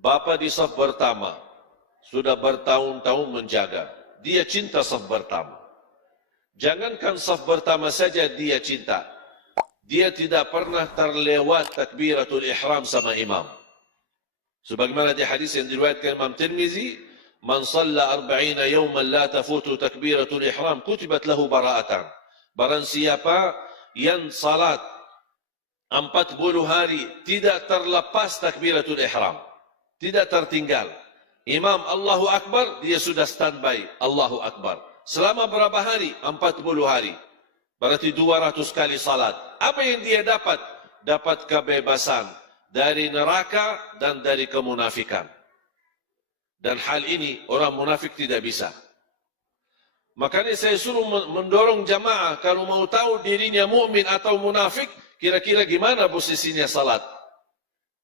Bapa di saf pertama, sudah bertahun-tahun menjaga. Dia cinta saf pertama. Jangankan saf pertama saja dia cinta. Dia tidak pernah terlewat takbiratul ihram sama imam. Sebagaimana di hadis yang diriwayatkan Imam Tirmizi, "Man shalla 40 yawman la tafutu takbiratul ihram, kutibat lahu bara'atan." Barang siapa yang salat 40 hari tidak terlepas takbiratul ihram, tidak tertinggal. Imam Allahu Akbar, dia sudah standby Allahu Akbar. Selama berapa hari? 40 hari. Berarti 200 kali salat. Apa yang dia dapat? Dapat kebebasan dari neraka dan dari kemunafikan. Dan hal ini orang munafik tidak bisa. Makanya saya suruh mendorong jamaah, kalau mau tahu dirinya mukmin atau munafik, kira-kira gimana posisinya salat.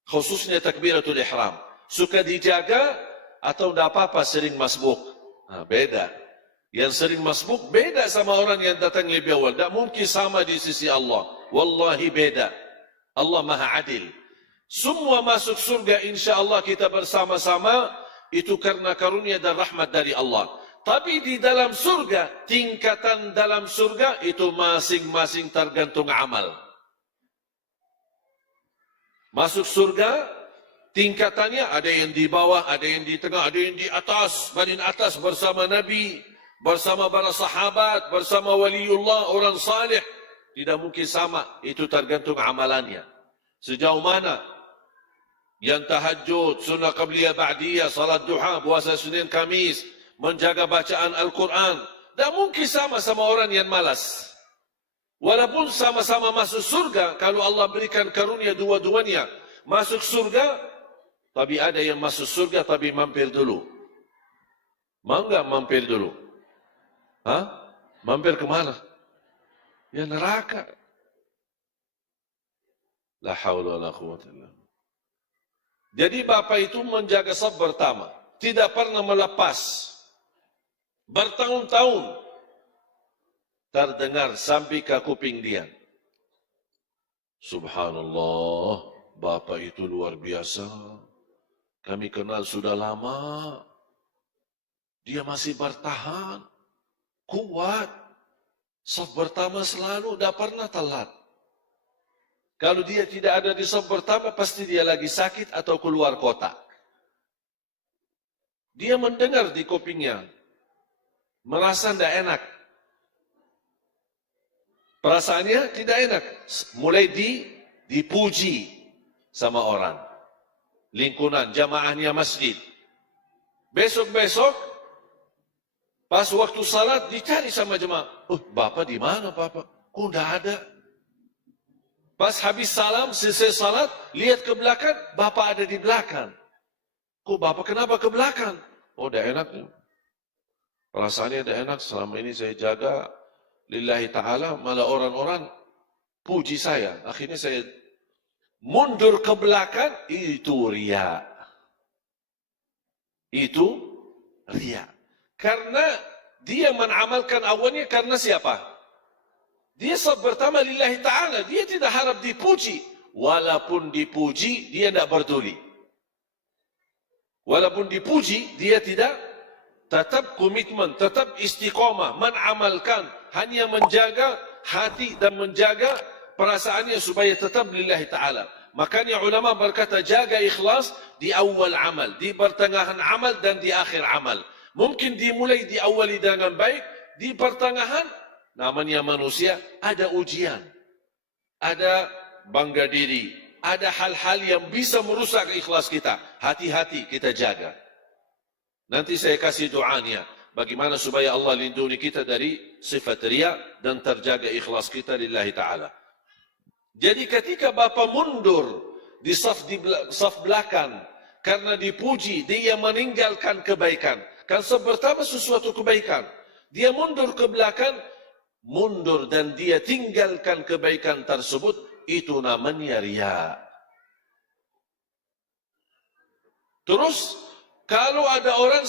Khususnya takbiratul ihram. Suka dijaga atau tidak apa-apa sering masbuk? Nah, beda. Yang sering masbuk beda sama orang yang datang lebih awal. Tak mungkin sama di sisi Allah. Wallahi beda. Allah Maha Adil. Semua masuk surga insya Allah kita bersama-sama. Itu karena karunia dan rahmat dari Allah. Tapi di dalam surga, tingkatan dalam surga itu masing-masing tergantung amal. Masuk surga, tingkatannya ada yang di bawah, ada yang di tengah, ada yang di atas, paling atas bersama Nabi, bersama para sahabat, bersama waliullah, orang salih. Tidak mungkin sama, itu tergantung amalannya. Sejauh mana yang tahajud, sunnah qabliyah ba'diyah, salat duha, puasa Senin Kamis, menjaga bacaan Al-Quran, tidak mungkin sama orang yang malas. Walaupun sama-sama masuk surga, kalau Allah berikan karunia dua-duanya masuk surga, tapi ada yang masuk surga tapi mampir dulu. Mau enggak mampir dulu? Hah? Mampir kemana? Ya neraka. La haula wala quwwata illa billah. Jadi Bapak itu menjaga saf pertama, tidak pernah melepas. Bertahun-tahun terdengar sampai ke kuping dia. Subhanallah, Bapak itu luar biasa. Kami kenal sudah lama. Dia masih bertahan, kuat. Saf pertama selalu, tidak pernah telat. Kalau dia tidak ada di saf pertama, pasti dia lagi sakit atau keluar kota. Dia mendengar di kupingnya, merasa tidak enak. Perasaannya tidak enak. Mulai dipuji sama orang. Lingkungan, jamaahnya masjid. Besok-besok, pas waktu salat, dicari sama jemaah. Oh, Bapak di mana Bapak? Kok tidak ada? Pas habis salam, selesai salat, lihat ke belakang, Bapak ada di belakang. Kok Bapak kenapa ke belakang? Oh, tidak enak. Perasaannya tidak enak. Selama ini saya jaga lillahi ta'ala, malah orang-orang puji saya. Akhirnya saya mundur ke belakang, itu riya. Itu riya. Karena dia menamalkan awalnya karena siapa? Dia saf pertama lillahi ta'ala. Dia tidak harap dipuji. Walaupun dipuji, dia tidak peduli. Walaupun dipuji, dia tidak, tetap komitmen, tetap istiqamah, menamalkan, hanya menjaga hati dan menjaga perasaannya supaya tetap lillahi ta'ala. Makanya ulama berkata, jaga ikhlas di awal amal, di pertengahan amal dan di akhir amal. Mungkin dimulai diawali dengan baik, di pertengahan, namanya manusia, ada ujian, ada bangga diri, ada hal-hal yang bisa merusak ikhlas kita. Hati-hati kita jaga. Nanti saya kasih doanya, bagaimana supaya Allah lindungi kita dari sifat riya dan terjaga ikhlas kita lillahi ta'ala. Jadi ketika Bapak mundur di saf belakang, karena dipuji, dia meninggalkan kebaikan. Kan saf pertama sesuatu kebaikan. Dia mundur ke belakang, mundur dan dia tinggalkan kebaikan tersebut, itu namanya riya. Terus, kalau ada orang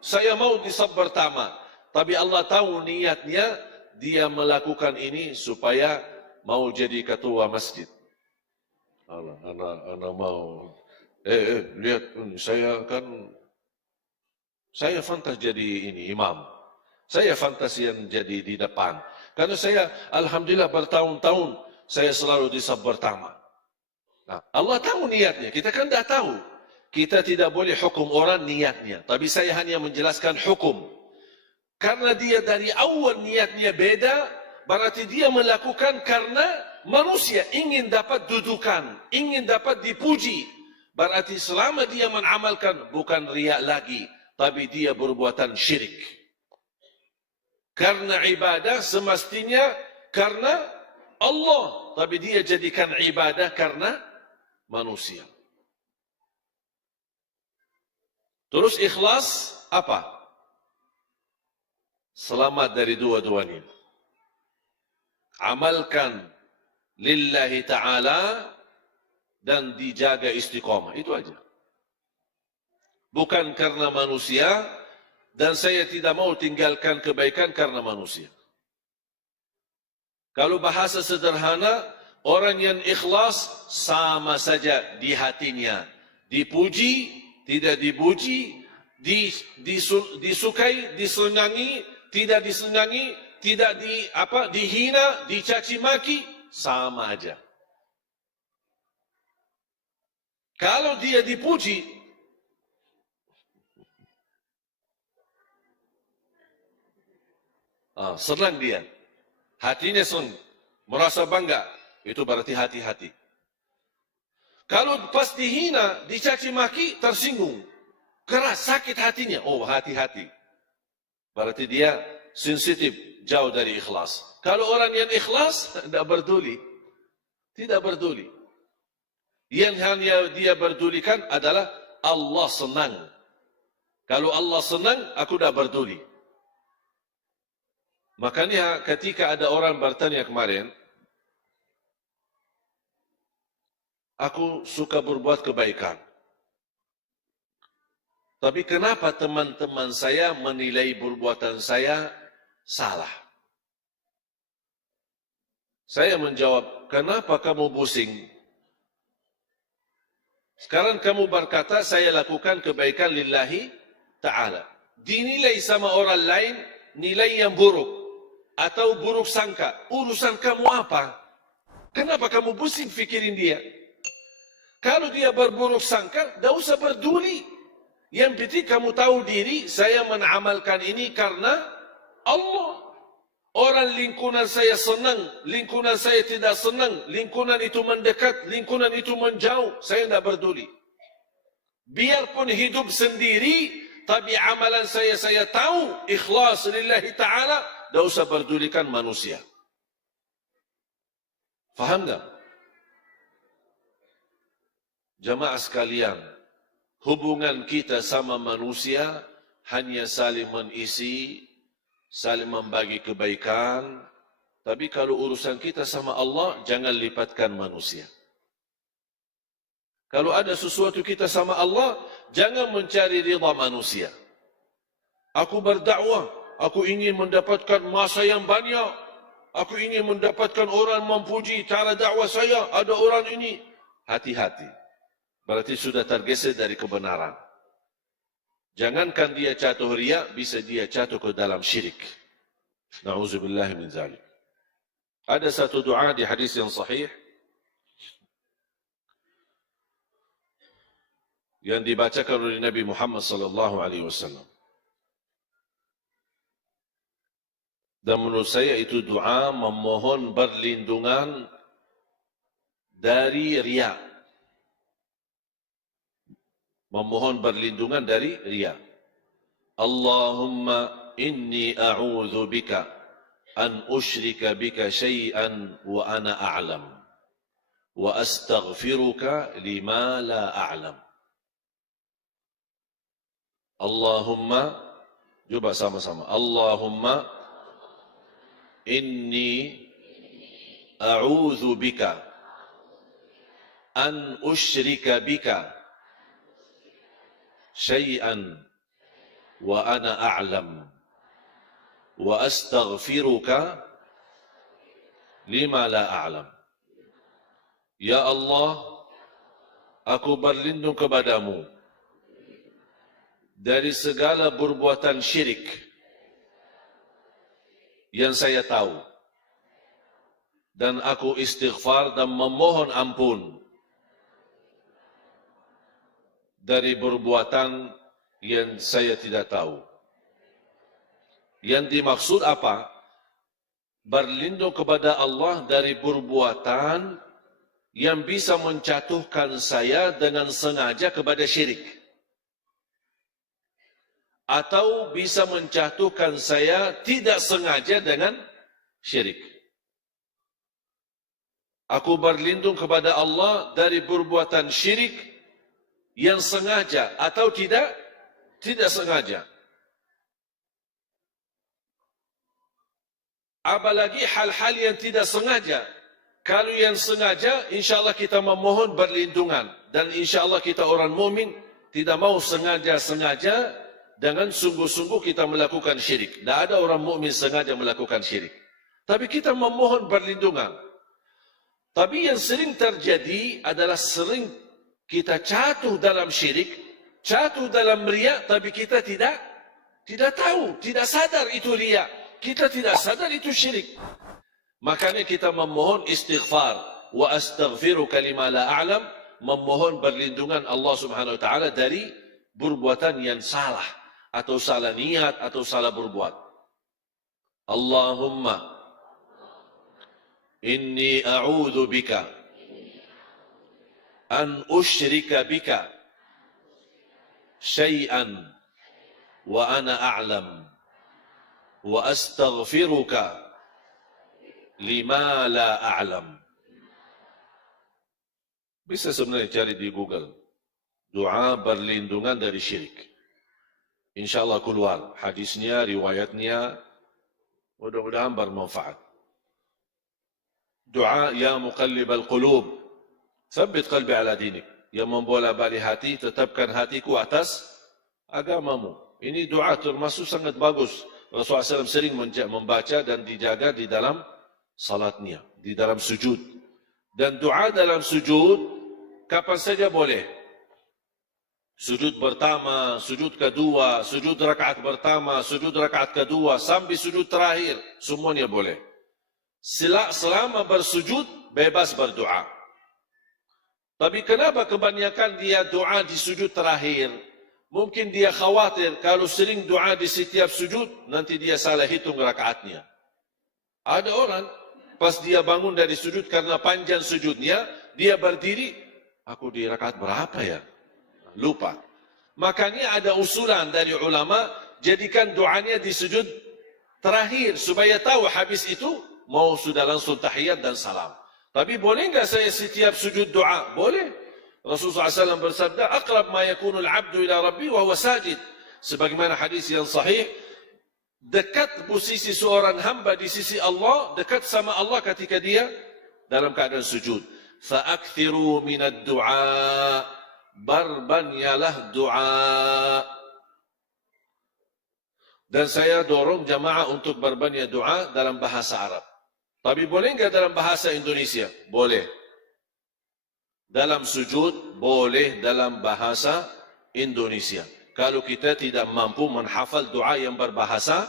saya mau di saf pertama, tapi Allah tahu niatnya, dia melakukan ini supaya mau jadi ketua masjid. Anak mau Lihat, saya fantas jadi ini imam. Saya fantas yang jadi di depan. Karena saya, alhamdulillah bertahun-tahun, saya selalu di saf pertama. Nah, Allah tahu niatnya, kita kan tidak tahu. Kita tidak boleh hukum orang niatnya. Tapi saya hanya menjelaskan hukum. Karena dia dari awal niatnya beda, berarti dia melakukan karena manusia ingin dapat dudukan, ingin dapat dipuji. Berarti selama dia mengamalkan bukan riak lagi, tapi dia berbuatan syirik. Karena ibadah semestinya karena Allah, tapi dia jadikan ibadah karena manusia. Terus ikhlas apa? Selamat dari dua-duanya. Amalkan lillahi ta'ala dan dijaga istiqamah. Itu aja. Bukan karena manusia, dan saya tidak mau tinggalkan kebaikan karena manusia. Kalau bahasa sederhana, orang yang ikhlas sama saja di hatinya. Dipuji, tidak dipuji, disukai, disenangi, tidak disenangi, tidak dihina, dicaci maki, sama aja. Kalau dia dipuji, senang dia. Hatinya senang, merasa bangga. Itu berarti hati-hati. Kalau pas dihina, dicaci maki, tersinggung. Keras, sakit hatinya. Oh, hati-hati. Berarti dia sensitif, jauh dari ikhlas. Kalau orang yang ikhlas, tidak peduli. Tidak peduli. Yang hanya dia pedulikan adalah Allah senang. Kalau Allah senang, aku tidak peduli. Makanya ketika ada orang bertanya kemarin, aku suka berbuat kebaikan. Tapi kenapa teman-teman saya menilai perbuatan saya salah? Saya menjawab, kenapa kamu pusing? Sekarang kamu berkata, saya lakukan kebaikan lillahi ta'ala. Dinilai sama orang lain, nilai yang buruk. Atau buruk sangka, urusan kamu apa? Kenapa kamu pusing fikirin dia? Kalau dia berburuk sangka, tidak usah peduli. Yang penting kamu tahu diri, saya mengamalkan ini karena Allah. Orang lingkungan saya senang, lingkungan saya tidak senang, lingkungan itu mendekat, lingkungan itu menjauh, saya tidak peduli. Biarpun hidup sendiri, tapi amalan saya tahu, ikhlas lillahi ta'ala, tidak usah pedulikan manusia. Faham tak? Jamaah sekalian, hubungan kita sama manusia hanya saling mengisi, saling membagi kebaikan. Tapi kalau urusan kita sama Allah, jangan lipatkan manusia. Kalau ada sesuatu kita sama Allah, jangan mencari ridha manusia. Aku berdakwah, aku ingin mendapatkan masa yang banyak. Aku ingin mendapatkan orang memuji cara dakwah saya. Ada orang ini. Hati-hati. Berarti sudah tergeser dari kebenaran. Jangankan dia jatuh riya, bisa dia jatuh ke dalam syirik. Na'udzubillah min zalik. Ada satu doa di hadis yang sahih yang dibacakan oleh Nabi Muhammad sallallahu alaihi wasallam. Dan menurut saya itu doa memohon perlindungan dari riya. Memohon perlindungan dari riya. Allahumma inni a'udzu bika an usyrika bika syai'an wa ana a'lam wa astaghfiruka lima la a'lam. Allahumma, coba sama-sama. Allahumma inni a'udzu bika an usyrika bika syai'an wa ana a'lam wa astaghfiruka lima la a'lam. Ya Allah, Aku berlindung kepadamu dari segala perbuatan syirik yang saya tahu, dan aku istighfar dan memohon ampun dari perbuatan yang saya tidak tahu. Yang dimaksud apa? Berlindung kepada Allah dari perbuatan yang bisa menjatuhkan saya dengan sengaja kepada syirik, atau bisa menjatuhkan saya tidak sengaja dengan syirik. Aku berlindung kepada Allah dari perbuatan syirik yang sengaja atau tidak sengaja. Apalagi hal-hal yang tidak sengaja. Kalau yang sengaja, insyaAllah kita memohon berlindungan. Dan insyaAllah kita orang mukmin tidak mau sengaja-sengaja dengan sungguh-sungguh kita melakukan syirik. Tidak ada orang mukmin sengaja melakukan syirik. Tapi kita memohon berlindungan. Tapi yang sering terjadi adalah sering kita jatuh dalam syirik, jatuh dalam riya, tapi kita tidak tahu, tidak sadar itu riya. Kita tidak sadar itu syirik. Makanya kita memohon istighfar. Wa astaghfiruka lima la a'lam. Memohon berlindungan Allah subhanahu wa ta'ala dari perbuatan yang salah. Atau salah niat, atau salah berbuat. Allahumma inni a'udhu bika an usyrika bika syai'an wa ana a'lam. Wa astaghfiruka lima la a'lam. Bisa sebenarnya cari di Google doa berlindungan dari syirik. InsyaAllah keluar hadisnya, riwayatnya. Mudah-mudahan bermanfaat. Doa ya muqallibal qulub, tsabbit qalbi ala dinik. Yang membola-balik hati, tetapkan hatiku atas agamamu. Ini doa termasuk sangat bagus. Rasulullah SAW sering membaca dan dijaga di dalam salatnya, di dalam sujud. Dan doa dalam sujud kapan saja boleh. Sujud pertama, sujud kedua, sujud rakaat pertama, sujud rakaat kedua, sampai sujud terakhir, semuanya boleh. Selama bersujud, bebas berdoa. Tapi kenapa kebanyakan dia doa di sujud terakhir? Mungkin dia khawatir kalau sering doa di setiap sujud, nanti dia salah hitung rakaatnya. Ada orang, pas dia bangun dari sujud karena panjang sujudnya, dia berdiri, aku di rakaat berapa ya? Lupa. Makanya ada usulan dari ulama, jadikan doanya di sujud terakhir, supaya tahu habis itu, mau sudah langsung tahiyat dan salam. Tapi boleh enggak saya setiap sujud doa? Boleh. Rasulullah SAW bersabda, "Aqrab ma yakunul 'abdu ila rabbi wa huwa sajid." Sebagaimana hadis yang sahih, dekat posisi seorang hamba di sisi Allah, dekat sama Allah ketika dia dalam keadaan sujud. Fa'akthiru minad du'a, barbanyalah doa. Dan saya dorong jamaah untuk berbanyak doa dalam bahasa Arab. Tapi boleh enggak dalam bahasa Indonesia? Boleh. Dalam sujud boleh dalam bahasa Indonesia. Kalau kita tidak mampu menghafal doa yang berbahasa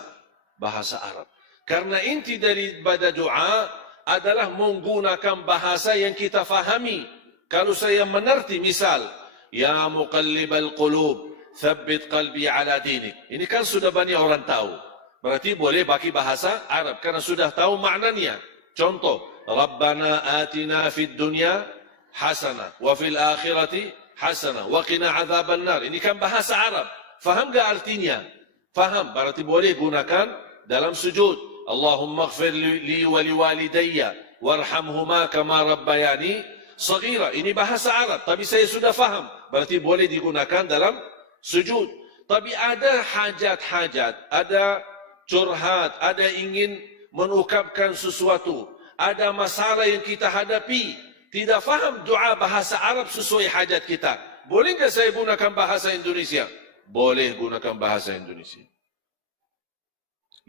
Arab. Karena inti daripada doa adalah menggunakan bahasa yang kita fahami. Kalau saya mengerti misal, ya muqallibal qulub, tsabbit qalbi ala dinik. Ini kan sudah banyak orang tahu. Berarti boleh pakai bahasa Arab karena sudah tahu maknanya. Contoh, Rabbana atina fid dunya hasanah wa fil akhirati hasanah wa qina adzaban nar. Ini kan bahasa Arab. Faham enggak artinya? Faham, berarti boleh gunakan dalam sujud. Allahumma ighfir li wa liwalidayya warhamhuma kama rabbayani shaghira. Ini bahasa Arab, tapi saya sudah faham. Berarti boleh digunakan dalam sujud. Tapi ada hajat-hajat, ada curhat, ada ingin mengungkapkan sesuatu, ada masalah yang kita hadapi, tidak faham doa bahasa Arab sesuai hajat kita. Boleh enggak saya gunakan bahasa Indonesia? Boleh gunakan bahasa Indonesia.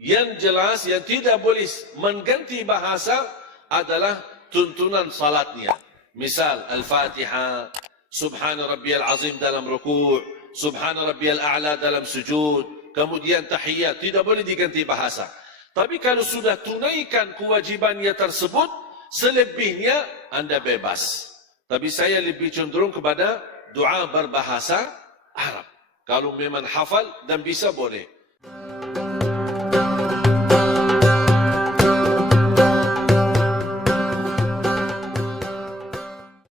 Yang jelas, yang tidak boleh mengganti bahasa adalah tuntunan salatnya. Misal, Al-Fatihah, Subhana rabbiyal azim dalam rukuk, subhana rabbiyal a'la dalam sujud, kemudian tahiyat, tidak boleh diganti bahasa. Tapi kalau sudah tunaikan kewajibannya tersebut, selebihnya anda bebas. Tapi saya lebih cenderung kepada doa berbahasa Arab. Kalau memang hafal dan bisa boleh.